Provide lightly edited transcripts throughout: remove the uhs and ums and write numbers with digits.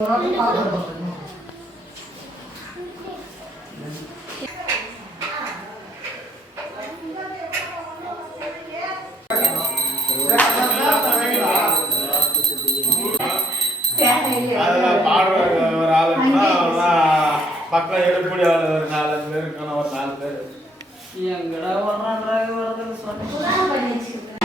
பக்கம் எடுப்படி ஒரு 4 பேர் இருக்கணும், ஒரு 4 பேர் எங்கடா வர்றான்றாங்க வருதுன்னு சொன்னேன்.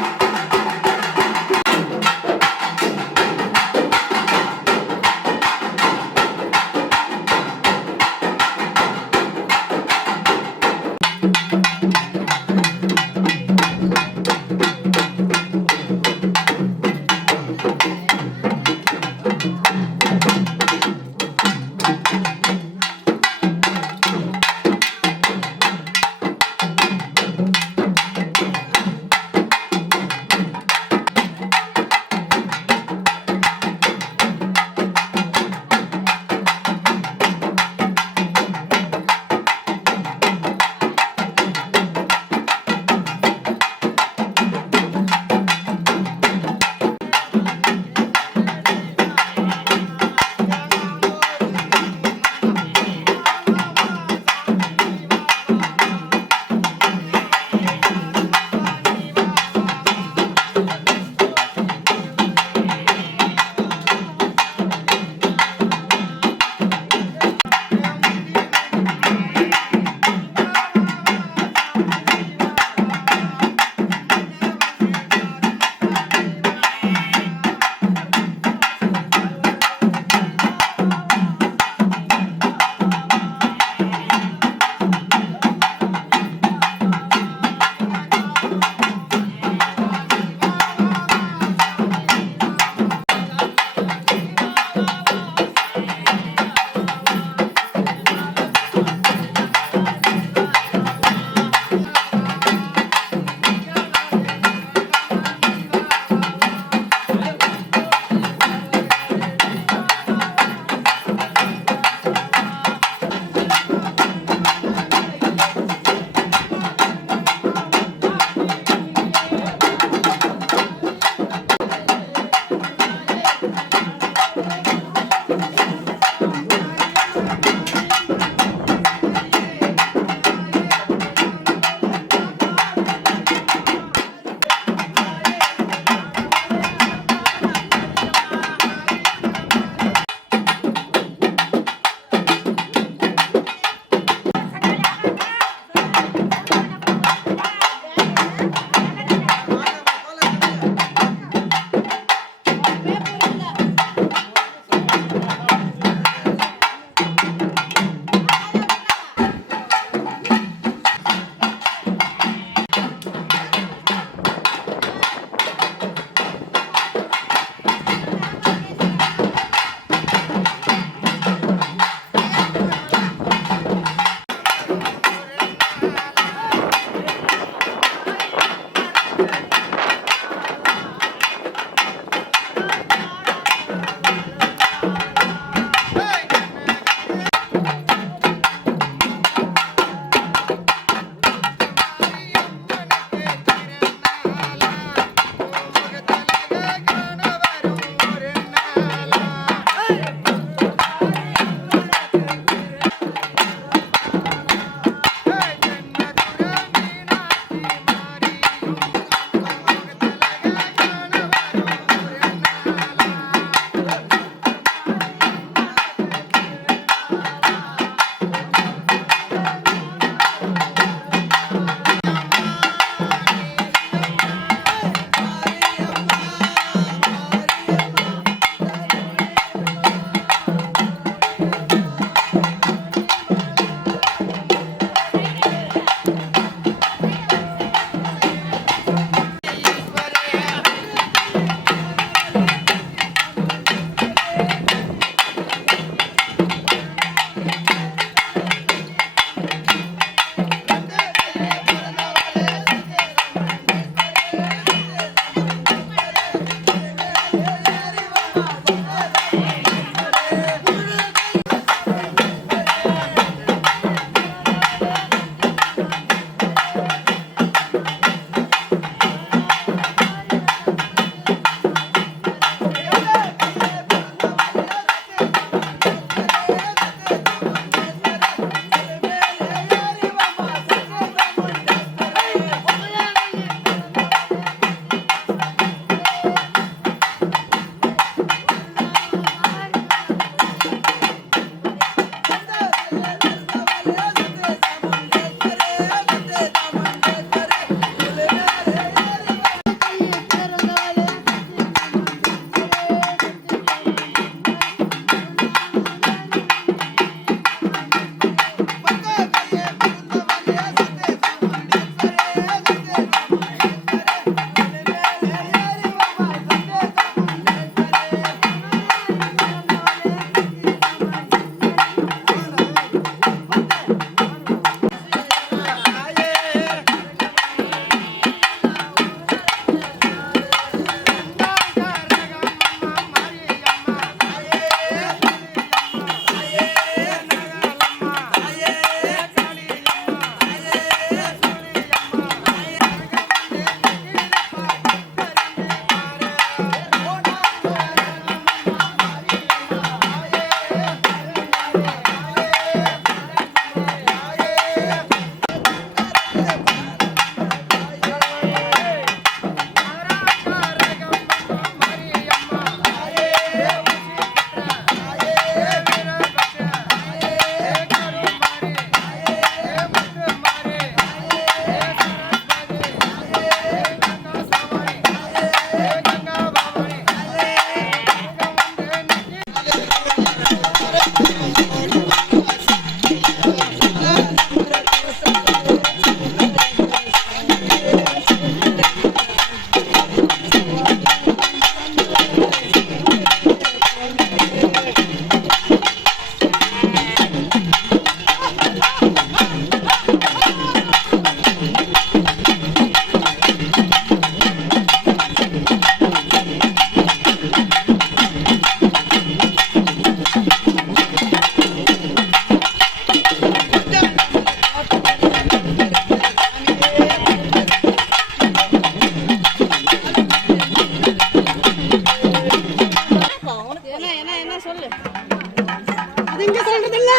அது இங்க சொல்றது இல்ல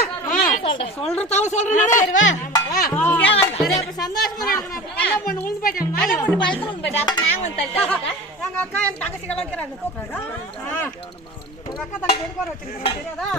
சொல்றதாவ சொல்றேன் சந்தோஷமா நல்ல பொண்ணு உழுந்து போயிட்டேன் நல்ல பொண்ணு பழத்துல உழுந்து போயிட்டா நான் வந்து தள்ளிட்டேன் எங்க அக்கா என் தங்கச்சி எல்லாம் இருக்கிறாங்க உங்க அக்கா தங்கச்சி எடுக்க வச்சிருக்கேன் தெரியாதா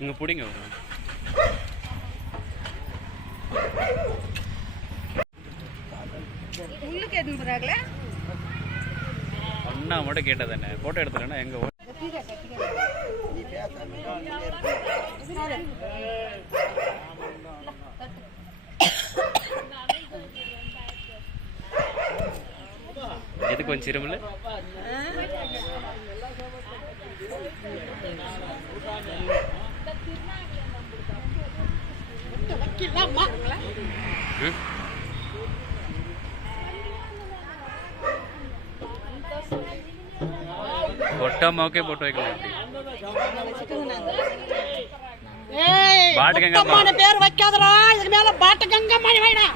இங்கே பிடிங்க உள்ளுக்கு எதுவும் போறாங்களே அண்ணா மட்டும் கேட்டதானே ஃபோட்டோ எடுத்துறேன்னா எங்கே எது கொஞ்சம் சிறுமில் பொட்டம்மாவுக்கே போட்டு வைக்கலாம் பாட்டு கங்கம்மா பேர் வைக்காதடா இதுக்கு மேல பாட்டு கங்கம்மா வைடா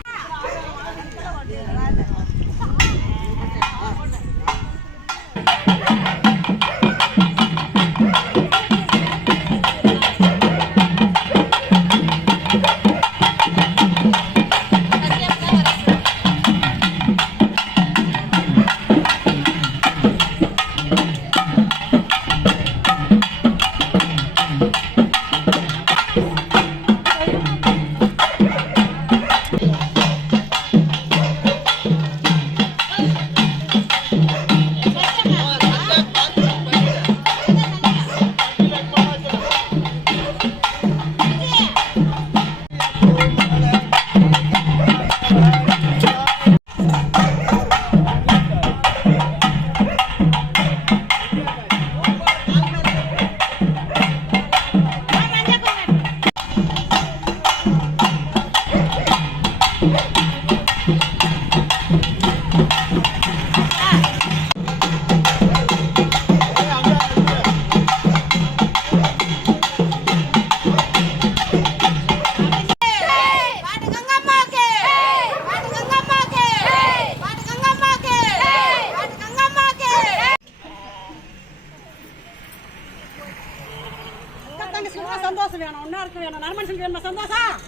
நம்ம சந்தோஷம்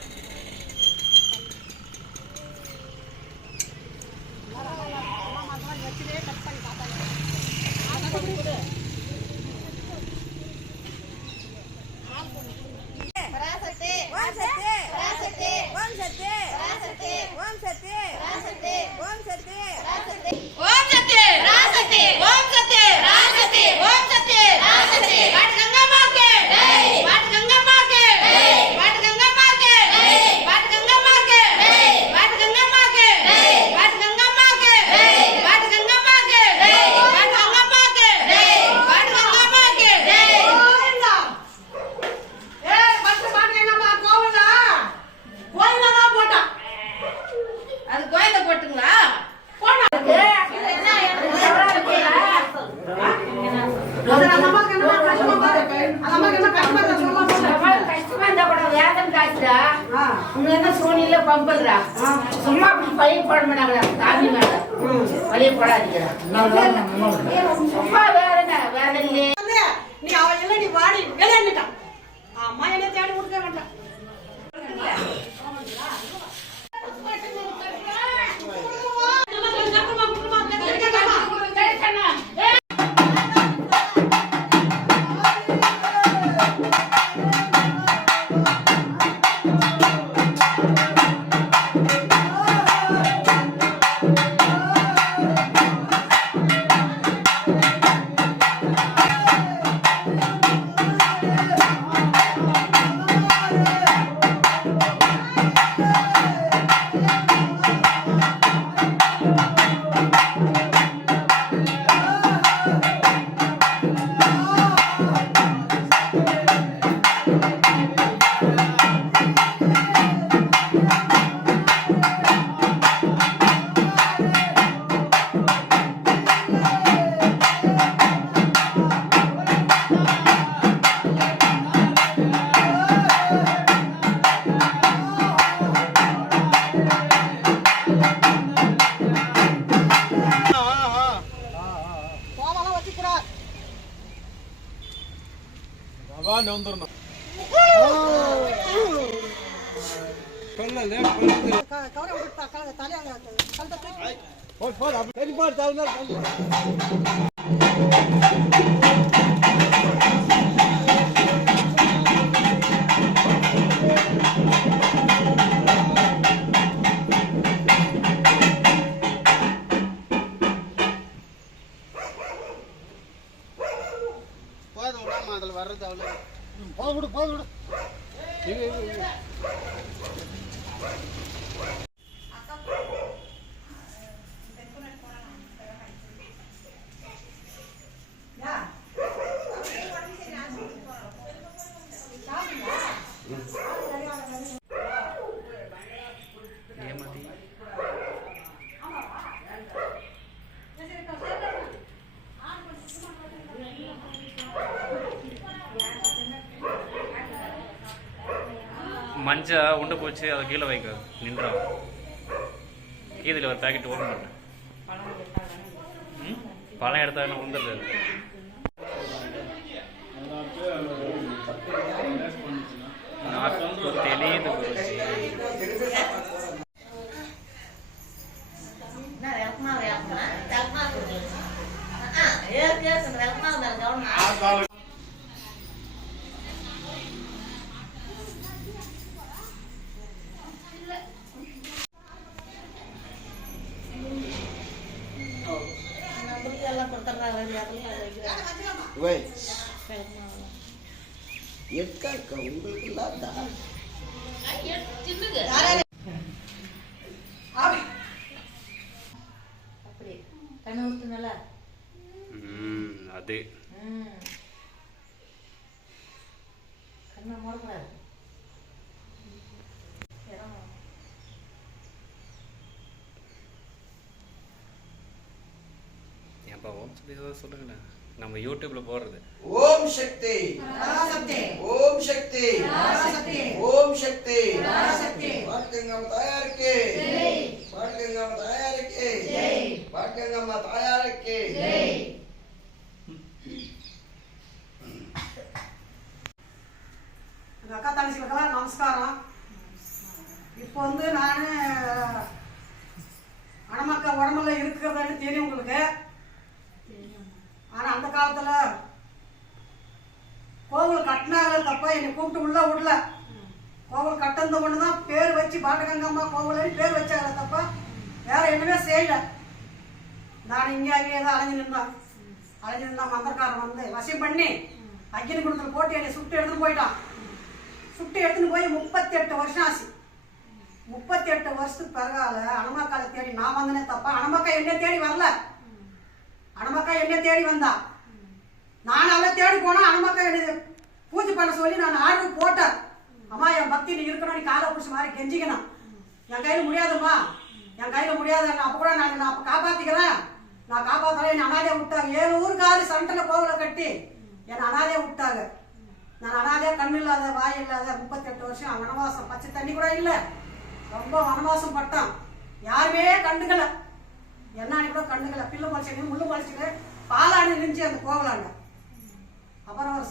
சோனியில பம்புறா சும்மா அப்படி பழைய போட தாமி மேல பழைய போடாதீங்க சும்மா வேற இல்லையே நீ அவன் இல்லை நீ வாடி விளையாண்டுட்டான் அம்மா என்ன தேடி கொடுக்க மாட்டான் மஞ்சா உண்டு போச்சு அதை கீழே வைக்க நின்றோம் கீதில் ஒரு பேக்கெட் ஓப்பன் பண்ணேன் பழம் எடுத்தா என்ன உண்டுது தெளியுது அது ஏப்பா ஓம் சக்தி சொல்லுங்கண்ணா நம்ம யூடியூப்ல போடுறது ஓம் சக்தி ஓம் சக்தி ஓம் சக்தி பாட்டுங்கம்மா தாயாருக்கு பாட்டுங்கம்மா தாயாருக்கு பாட்டுங்கம்மா தாயாருக்கு அக்கா தங்கச்சிகளுக்கெல்லாம் நமஸ்காரம். இப்போ வந்து நான் அணமக்கா உடம்புல இருக்கிறதுன்னு தெரியும் உங்களுக்கு. ஆனால் அந்த காலத்தில் கோவில் கட்டினாங்களே தப்பா என்னை கூப்பிட்டு உள்ள விடல. கோவில் கட்டினது ஒன்று தான் பேர் வச்சு பாட்டகங்கம்மா கோவில்னு பேர் வச்சாங்க தப்பா வேற என்னவே செய்யல. நான் இங்கே அங்கேயே தான் அலைஞ்சு நின்றா மந்திரக்காரன் வந்து வசியம் பண்ணி அக்கினி குளத்தில் போட்டு என்னை சுட்டு எடுத்துன்னு போயிட்டான். சுட்டு எடுத்துன்னு போய் 38 வருஷம் ஆச்சு. 38 வருஷத்துக்கு பிறகால அணமக்காலை தேடி நான் வந்தனே தப்பா. அணமக்கா என்ன தேடி வரல. அணமக்கா என்ன தேடி வந்தா. நான் அவளை தேடி போனா அணமக்கா என்ன பூஜை பண்ண சொல்லி நான் ஆர்டர் போட்டேன். அம்மா என் பக்தி நீ இருக்கணும், நீ காலை பிடிச்சி மாதிரி கெஞ்சிக்கணும். என் கையில் முடியாதும்மா, என் கையில் முடியாது. அப்போ கூட நான் அப்போ காப்பாற்றிக்கிறேன், நான் காப்பாற்றுறேன். என்னை அனாதையாக விட்டாங்க. 7 ஊருக்காரு சண்டையில் கோவிலை கட்டி என்னை அனாதையாக விட்டாங்க. நான் அனாதையாக கண்ணு இல்லாத வாய் இல்லாத 38 வருஷம் வனவாசம். பச்சை தண்ணி கூட இல்லை, ரொம்ப வனவாசம் பட்டான். யாருமே கண்டுக்கல, என்னானி கூட கண்டுக்கல. பில்லு மலைச்சுங்க முள்ளு மலைச்சுங்க பாலாண்டு இருந்துச்சு அந்த கோவிலாண்ட. அப்புறம் ஒரு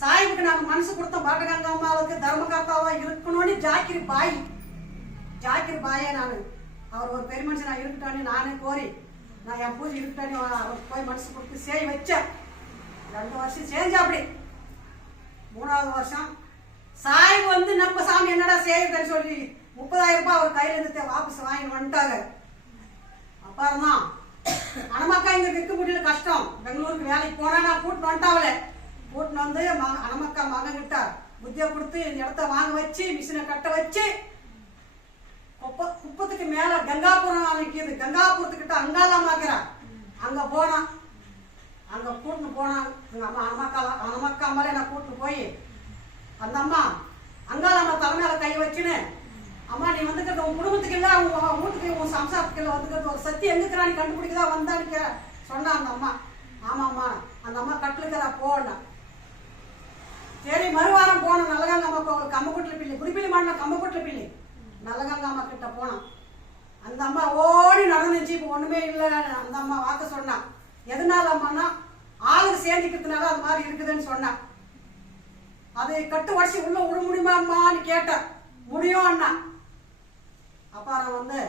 சாயிபுக்கு நாங்கள் மனசு கொடுத்தோம். பாட்டகங்கா அம்மாவுக்கு தர்மகர்த்தாவா இருக்கணும்னு ஜாக்கிரி பாயே நான் அவர் ஒரு பெரிய மனுஷன் நான் இருக்கட்டான்னு நானே கோரி நான் என் பூஜை இருக்கட்டான்னு அவருக்கு போய் மனசு கொடுத்து சேய் வச்சேன். 2 வருஷம் செஞ்சா. அப்படி 3வது வருஷம் சாய் வந்து நம்ம சாமி என்னடா செய்யுதுன்னு சொல்லி 30,000 ரூபாய் அவர் கையில இருந்து வாபஸ் வாங்கி வந்துட்டாங்க. அப்புறம் தான் அணமக்கா இங்க விற்க முடியல, கஷ்டம். பெங்களூருக்கு வேலைக்கு போனா நான் கூட்டின்னு வந்துட்டாவல. கூட்டின்னு வந்து அணமக்கா மகன் கிட்ட புத்தியை கொடுத்து இந்த இடத்த வாங்க வச்சு மிஷினை கட்ட வச்சு குப்பத்துக்கு மேல கங்காபுரம் நிற்கிது. கங்காபுரத்துக்கிட்ட அங்காளம்மாக்கிறா. அங்க போனா அங்க கூட்டின்னு போனா எங்க அம்மா அணமக்கா அம்மாலே நான் கூட்டின்னு போய் அந்த அம்மா அங்காளம்மா தலைமையில கை வச்சுன்னு, அம்மா நீ வந்துக்கிறது உன் குடும்பத்துக்கு இல்லை, உன் வீட்டுக்கு உன் சம்சாரத்துக்கு இல்லை வந்துக்கிறது ஒரு சக்தி எங்குக்கிறா நீ கண்டுபிடிக்கதா வந்தான்னு சொன்னா அந்த அம்மா. ஆமாம்மா அந்த அம்மா கட்டுலுக்கிறா போனா. சரி மறுவாரம் போனோம் நல்லகங்கம்மா கோவில் கம்மக்கூட்டில் பிள்ளை குடிப்பிள்ளி மாடின கம்மக்கூட்டில் பிள்ளை நல்லகங்கம்மா கிட்ட போனோம். அந்த அம்மா ஓடி நடந்துச்சு. இப்போ ஒண்ணுமே இல்லை. அந்த அம்மா வாக்க சொன்னா. எதனால அம்மானா ஆளுக்கு சேர்ந்துக்கிறதுனால அது மாதிரி இருக்குதுன்னு சொன்னா. அது கட்டு வடிச்சு உள்ள விட முடியுமாம்மான்னு கேட்டேன். முடியும் அண்ணா. அப்புறம் வந்து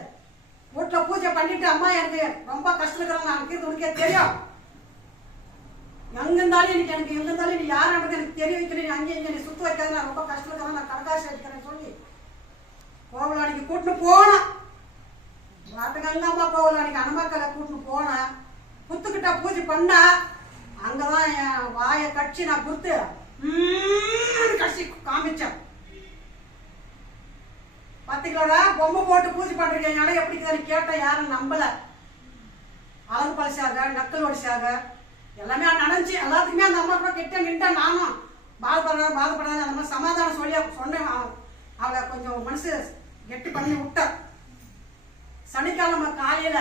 வீட்டுல பூஜை பண்ணிட்டு அம்மா எனக்கு ரொம்ப கஷ்டம் இருக்கிறாங்க எனக்கு உனக்கே தெரியும், எங்க இருந்தாலும் எனக்கு எங்க இருந்தாலும் நீ யாரும் எனக்கு தெரிய வைக்கிறேன், அங்கே இங்கே நீ சுத்த வைக்காது, நான் ரொம்ப கஷ்டம் இருக்கிறேன், நான் கடகாசி அடிக்கிறேன்னு சொல்லி கோவிலாடிக்கு கூட்டின்னு போனேன். வாட்டுக்கங்கம்மா கோவிலாடிக்கு அணமக்களை கூட்டின்னு போனேன். குத்துக்கிட்ட பூஜை பண்ண அங்கதான் என் வாயை கட்சி நான் குத்து கட்சி காமிச்சேன். பாத்தீங்களா பொம்மை போட்டு பூஜை பண்றீங்க என் இடம் எப்படி கேட்டேன். யாரும் நம்பல. அழகு பழசாக நக்கல் ஒடிச்சாக எல்லாமே நடந்துச்சு. எல்லாத்துக்குமே அந்த அம்மா கூட கிட்ட நின்றா. நானும் பாதப்படாத அந்த மாதிரி சமாதானம் சொல்லி சொன்னேன். அவளை கொஞ்சம் மனசு கெட்டி பண்ணி விட்டேன். சனிக்கிழமை காலையில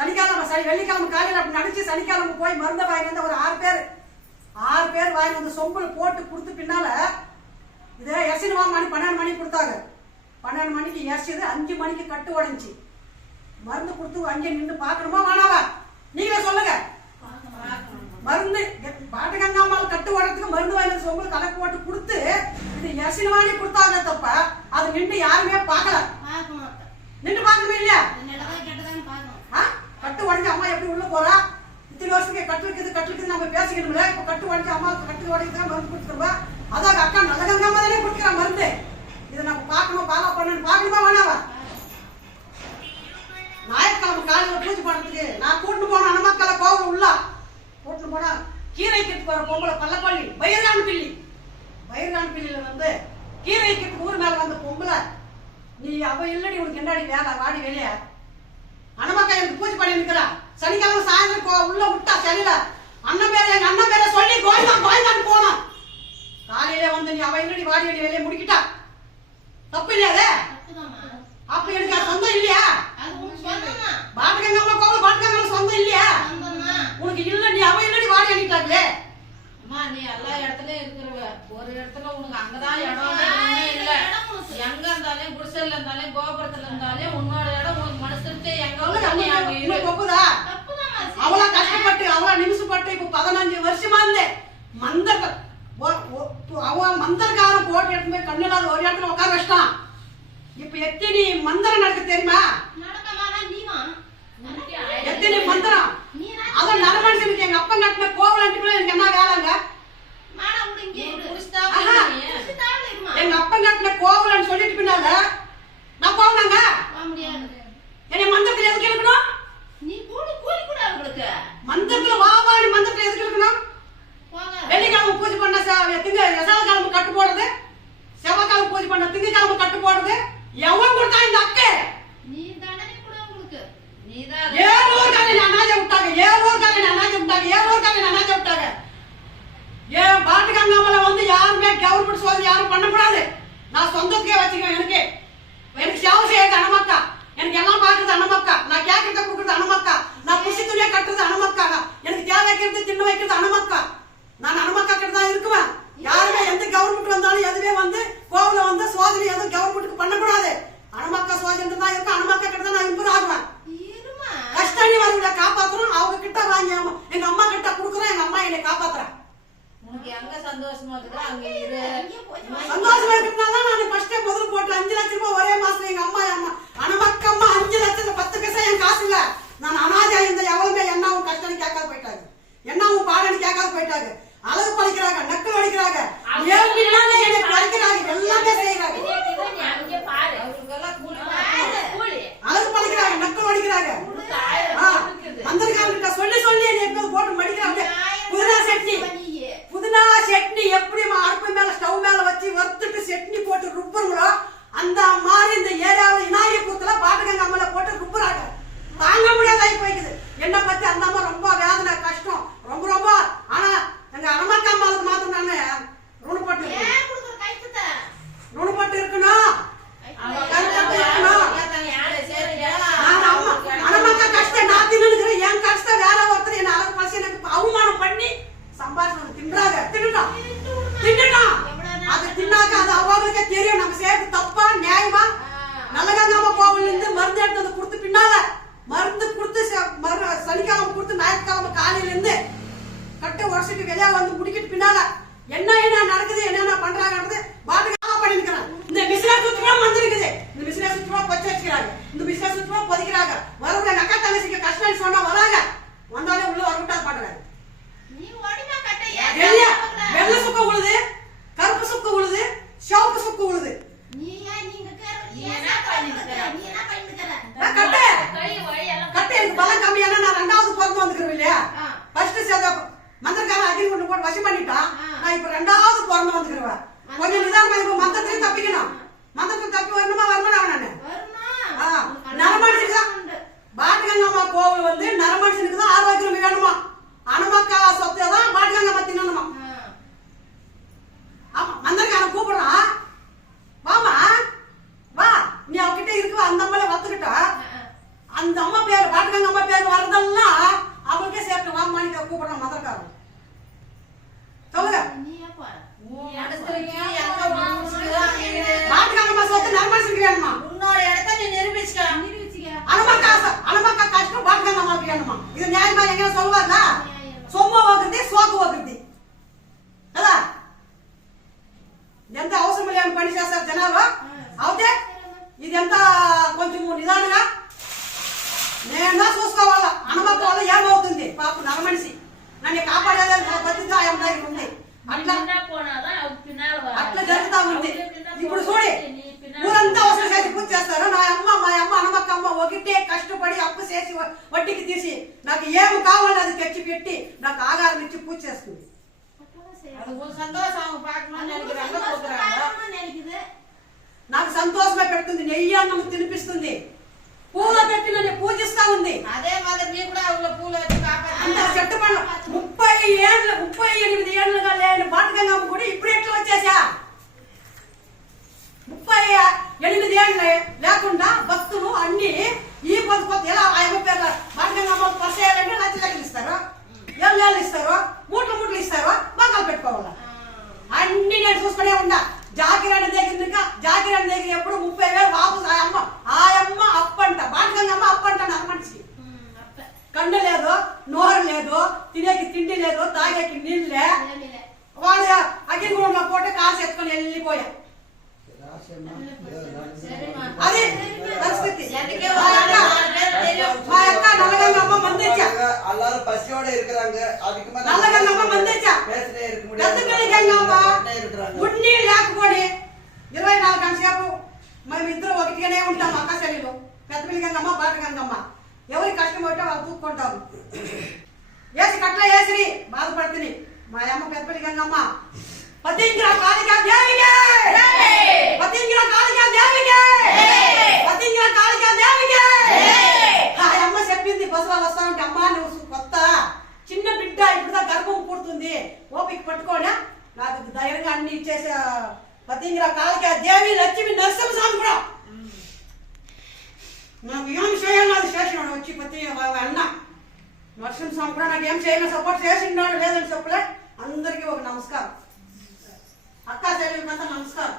வெள்ளிக்கிழமை காலையில அப்படி நடிச்சு சனிக்கிழமை போய் மருந்த வாங்கி வந்து ஒரு 6 பேர் வாங்கி வந்து சொம்புல போட்டு கொடுத்து பின்னால இதை எசினுவா மணி 12 மணிக்கு கொடுத்தாங்க. 12 மணிக்கு எசிது 5 மணிக்கு கட்டு உடைஞ்சி மருந்து கொடுத்து அங்கே நின்று பார்க்கணுமா வேணாவா நீங்களே சொல்லுங்க. மருந்து பாட்டுக்கங்காமல் கட்டு உடத்துக்கு மருந்து வாங்கி சொம்புல கலக்கு போட்டு கொடுத்து இது எசினுவானே கொடுத்தாங்க தப்ப அது நின்று யாருமே பார்க்கல. நின்று பார்க்கவே இல்லையா? கட்டு உடஞ்சி அம்மா எப்படி உள்ள போறா? இத்தனை வருஷத்துக்கு கட்டுலுக்குது நம்ம பேசிக்கணும்ல. இப்ப கட்டு உடஞ்சி அம்மா கட்டு உடைக்கு மருந்து கொடுத்துருவா. அதான் அக்கா நல்லகங்கம்மா தானே கொடுக்குறா மருந்து. இதை நம்ம பார்க்கணும் பாலா பண்ணணும் பார்க்கணுமா வேணாவா? ஞாயிற்றுக்கிழமை காலையில் பூஜை பண்ணுறதுக்கு நான் கூட்டிட்டு போனேன். அணமக்களை கோவில் உள்ள கூட்டிட்டு போனா கீரை கட்டு போற பொம்பளை பள்ளப்பள்ளி பயிர்கான் பிள்ளையில வந்து கீரை கட்டு ஊர் மேல வந்த பொம்பளை நீ அவ இல்லடி உனக்கு என்னடி வேலை வாடி வெளியே அணமக்கா எனக்கு பூஜை பண்ணி நிற்கிறா. சனிக்கிழமை சாயந்தரம் உள்ள விட்டா சரியில்ல எங்க அண்ணன் பேரை சொல்லி கோயந்தான் போனோம். காலையில வந்து நீ அவ இல்லடி வாடி வெளியே வெளியே முடிக்கிட்டா. தப்பு இல்லையா? அப்படி எனக்கு சொந்தம் இல்லையா? பாட்டுக்கங்கம்மா கோவில் பாட்டுக்கங்கம்மா சொந்தம் இல்லையா உனக்கு? இல்ல நீ அவ இல்லடி வாடி அடிட்டாங்களே. அம்மா நீ எல்லா இடத்துலயும் இருக்கிறவ, ஒரு இடத்துல உனக்கு அங்கதான் இடம் இல்ல. எங்க இருந்தாலும் குடிசைல இருந்தாலும் கோபுரத்துல இருந்தாலும் உன்னோட இடம் உனக்கு மனசுட்டு எங்க ஒப்புதா? அவ்வளவு கஷ்டப்பட்டு அவ்வளவு நிமிஷப்பட்டு இப்ப 15 வருஷமா இருந்தேன். அவன் மந்திரக்காரன் போட்டு எடுத்து போய் கண்ணில் ஒரு இடத்துல உட்கார வச்சிட்டான். இப்ப எத்தனை மந்திரம் நடக்க தெரியுமா? எத்தனை மந்திரம்? அதான் நரமனுஷனுக்கு எங்க அப்பா கட்டின கோவலன்ட்டு எனக்கு என்ன வேலைங்க? எங்க அப்பா கட்டின கோவலன்னு சொல்லிட்டு பின்னால நான் போவனாங்க? என்னை மந்திரத்துல எதுக்கு இருக்கணும்? மந்திரத்துல வாவாடி மந்திரத்துல எதுக்கு இருக்கணும்? வெள்ளிக்கிழமை பூஜை பண்ண செவ்வாய்க்கிழமை கட்டு போடுறது, செவ்வாய்க்கிழமை பூஜை பண்ண திங்கக்கிழமை கட்டு போடுறது எவன் கொடுத்தா? இந்த அக்கே ஏதோ ஒரு காலையில அனாஜ விட்டாங்க, ஏதோ ஒரு காலையில அனாஜ விட்டாங்க, ஏதோ ஒரு காலையில அனாஜ விட்டாங்க. ஏன் பாட்டுக்காங்கல வந்து யாருமே கவர்மெண்ட் சோதனை யாரும் பண்ணக்கூடாது. நான் சொந்தத்துக்கே வச்சுக்கேன். எனக்கு சேவை செய்யறது அனுமக்கா, எனக்கு எல்லாம் பாக்குறது அனுமக்கா, நான் கேட்கறத கொடுக்கறது அனுமக்கா, நான் புசி துணியை கட்டுறது அனுமக்காங்க, எனக்கு தேவை வைக்கிறது தின்ன வைக்கிறது அனுமக்கா. நான் அனுமக்கா கிட்ட தான் இருக்குவேன். யாருமே எந்த கவர்மெண்ட் வந்தாலும் எதுவே வந்து கோவில வந்து சோதனை எதுவும் கவர்மெண்ட்டுக்கு பண்ணக்கூடாது. அனுமக்கா சோதனை தான் இருக்கும். அனுமக்கா கிட்ட தான் நான் இம்ப்ரூவ் ஆகுவேன். கஷ்டணி வரவங்களை காப்பாத்துறோம். அவங்க கிட்ட வாங்கி எங்க அம்மா கிட்ட குடுக்குறோம். எங்க அம்மா என்னை காப்பாத்துறேன். உனக்கு எங்க சந்தோஷமா இருக்குதோ அங்க இரு. சந்தோஷமா இருக்கிறதுனால நான் ஃபர்ஸ்டே முதல் போட்டு 5 லட்சம் ரூபாய் ஒரே மாசம் எங்க அம்மா அனுமக்கம்மா 5 லட்சத்துல 10 பைசா என் காசு இல்ல. நான் அனாதையா இருந்த எவ்வளவுமே என்னவும் கஷ்டம் கேட்காத போயிட்டாங்க, என்னவும் பாடன்னு கேட்காத போயிட்டாங்க. அழகு பழிக்கிறாங்க, நக்கல் அடிக்கிறாங்க, என்னை பழிக்கிறாங்க, எல்லாமே செய்யறாங்க. அழகு பழிக்கிறாங்க, நக்கல் அடிக்கிறாங்க. மந்திரக்காரர்கிட்ட சொல்லி சொல்லி என்னை போட்டு மடிக்கிறாங்க. புதினா சட்னி எப்படி அடுப்பு மேல ஸ்டவ் மேல வச்சு வறுத்துட்டு சட்னி போட்டு ருப்புறங்களோ அந்த மாதிரி இந்த ஏரியாவில் விநாயகபுரத்துல பாட்டுக்கங்க அம்மல போட்டு ருப்புறாங்க. தாங்க முடியாதாகி போய்க்குது. என்னை பத்தி அந்த அம்மா ரொம்ப வேதனை கஷ்டம் ரொம்ப ரொம்ப. ஆனா எங்க அனுமக்கா அம்மாவுக்கு மாத்திரம் நானு ருணுப்பட்டு இருக்கணும். அனுமக்கா கஷ்டம் நான் தின்னுக்கிறேன். என் கஷ்டம் வேற ஒருத்தர் என்ன அழகு பழசு எனக்கு அவமானம் பண்ணி சம்பாதிச்சு தின்றாங்க. தின்னுட்டான். அது தின்னாக்க அது அவங்களுக்கே தெரியும் நம்ம சேர்த்து தப்பா நியாயமா. நல்லகங்காம கோவில் இருந்து மருந்து எடுத்து வந்து கொடுத்து பின்னால மருந்து கொடுத்து சனிக்கிழமை கொடுத்து ஞாயிற்றுக்கிழமை காலையில இருந்து கட்ட வருஷத்துக்கு வெளியே வந்து முடிக்கிட்டு பின்னால என்ன நடக்குது என்னென்ன பண்றாங்கன்றது பாட்டுக்காக பண்ணிருக்கிறாங்க. இந்த மிசினா சுற்றுலா வந்திருக்குது. இந்த மிசினா சுற்றுலா பச்சை வச்சுக்கிறாங்க, இந்த மிசினா சுற்றுலா பொதிக்கிறாங்க. வரவுல அக்கா தங்கச்சிக்கு கஷ்டம் சொன்னா வராங்க, வந்தாலே உள்ள வரவிட்டா பாட்டுறாங்க. வெள்ளை சுக்க உழுது, கருப்பு சுக்க உழுது, சிவப்பு சுக்க உழுது. கட்டை எனக்கு பலம் கம்மியான நான் 2வது பிறந்து வந்துக்கிறேன் இல்லையா. ஃபர்ஸ்ட் மந்திரக்காரன் அகில் கொண்டு போட்டு வசம் பண்ணிட்டான். நான் இப்ப 2வது பிறந்து வந்துக்கிறேன். கொஞ்சம் நிதானமா இப்ப மந்திரத்திலையும் தப்பிக்கணும். மந்திரத்தை தப்பி வரணுமா வரணும் நானு நரமனுஷனுக்கு தான் பாட்டுக்கங்கம்மா கோவில் வந்து நரமனுஷனுக்கு தான் ஆரோக்கியம் வேணுமா. அனுமக்கா சொத்தை தான் பாட்டுக்கங்கம்மா தின்னணுமா. ஆமா மந்திரக்காரன் கூப்பிடுறான், வாமா வா நீ அவகிட்ட இருக்குவா. அந்த அம்மால வத்துக்கிட்டா அந்த அம்மா பேர் பாட்டுக்கங்க அம்மா பேர் வரதெல்லாம் அவளுக்கே சேர்த்து வாமானிக்க கூப்பிடுறான் மந்திரக்காரன். சொல்லுங்க பாட்டுக்கங்கம்மா சொத்து நரமனுஷனுக்கு வேணுமா. உன்னோட இடத்த நீ நிரூபிச்சுக்க. அனுமக்கா கஷ்டம் பாட்டுக்கங்கம்மாவுக்கு வேணுமா. இது நியாயமா எங்க சொல்லுவாங்க. சொம்ப ಹೋಗುತ್ತೆ ಸೋಕು ಹೋಗುತ್ತೆ కదా. ఎంత అవసరం లేని పని చేస్తారు జనాలు. అవుతే ఇదెంత కొంచెం నిదానంగా నేను చూసుకోవాలా. అనుమతి వల్ల ఏమవుతుంది పాప నరమనిషి నన్ను కాపాడేది బతిగా ఆయన దగ్గర ఉంది. అట్లా జరుగుతా ఉంది. ఇప్పుడు చూడి ఊరంతా అవసరం చేసి పూజ చేస్తారు. మా అమ్మ అనుమక్కమ్మ ఒకటే కష్టపడి అప్పు చేసి వడ్డీకి తీసి నాకు ఏమి కావాలో అది తెచ్చి పెట్టి నాకు ఆగారం ఇచ్చి పూజ చేస్తుంది. నాకు సంతోషమే పెడుతుంది, నెయ్యి అన్నం తినిపిస్తుంది, పూల పెట్టి నన్ను పూజిస్తా ఉంది. అదే మాదిరి నీ కూడా పూలు అంత చెట్టు పనులు 38 ఏళ్ళుగా లేని బాటగంగమ్మ కూడా ఇప్పుడు ఎట్లా వచ్చేసా. 38 ఏళ్ళు లేకుండా భక్తులు అన్ని ఈ పొద్దు ఎలా ఆయన పేరు బాటగంగమ్మ పసేయాలంటే లక్షలు ఇస్తారు, ఏళ్ళు ఇస్తారు, మూట్లు ఇస్తారు, బంగాలు పెట్టుకోవాలా. అన్ని నేను చూసుకునే ఉన్నా. జాకిరాణి దగ్గర ఎప్పుడు 30,000 వాపసు. ఆయమ్మ అప్పంట బాటగంగమ్మ అప్పంట నరమనిషి. కండ లేదు, నోరు లేదు, తినేకి తిండి లేదు, తాగేకి నీళ్ళే. వాడు అగ్గిగుండంలో పోతే కాసు ఎత్తుకొని వెళ్ళిపోయా. అది పరిస్థితి. మా అక్క నల్లగంగమ్మ మందిచ్చా, எல்லாரும் பசியோட இருக்கிறாங்க. அதுக்கு மேல నల్లగంగమ్మ మందిచ్చా, பேசவே இருக்க పెద్దపల్లి గంగమ్మ இருக்கிறாங்க. ఉన్ని లేకపోని 24 గంటల సేపు మేము ఇద్దరు ఒకటిగానే ఉంటాం. అక్క చెల్లెలు పెద్దపల్లి గంగమ్మ బాట గంగమ్మ ఎవరి కష్టం పట్టే వాళ్ళు తూక్కుంటారు. వేసి కట్ల వేసిరి బాధపడుతుంది. మా అమ్మ పెద్దపల్లి గంగమ్మ పతింగ్ర కాళికా దేవికే, పతింగ్ర కాళికా దేవికే, పతింగ్ర కాళికా దేవికే. ఆ అమ్మ చెప్పింది బస్సులో వస్తానంటే, అమ్మ నువ్వు కొత్త చిన్న బిడ్డ ఇప్పుడు గర్భం పుడుతుంది, ఓపిక పట్టుకోనా, నాకు ధైర్యంగా అన్ని ఇచ్చేసే పతింగ్ర కాళికా దేవి లక్ష్మి నరసింహస్వామి కూడా నాకు ఏం చేయాలి అది చేసినాడు. వచ్చి పతి అన్న నరసింహస్వామి కూడా నాకు ఏం చేయాలి సపోర్ట్ చేసినాడు. లేదని చెప్పలే. అందరికీ ఒక నమస్కారం. అక్క చెల్లెలకంతా నమస్కారం.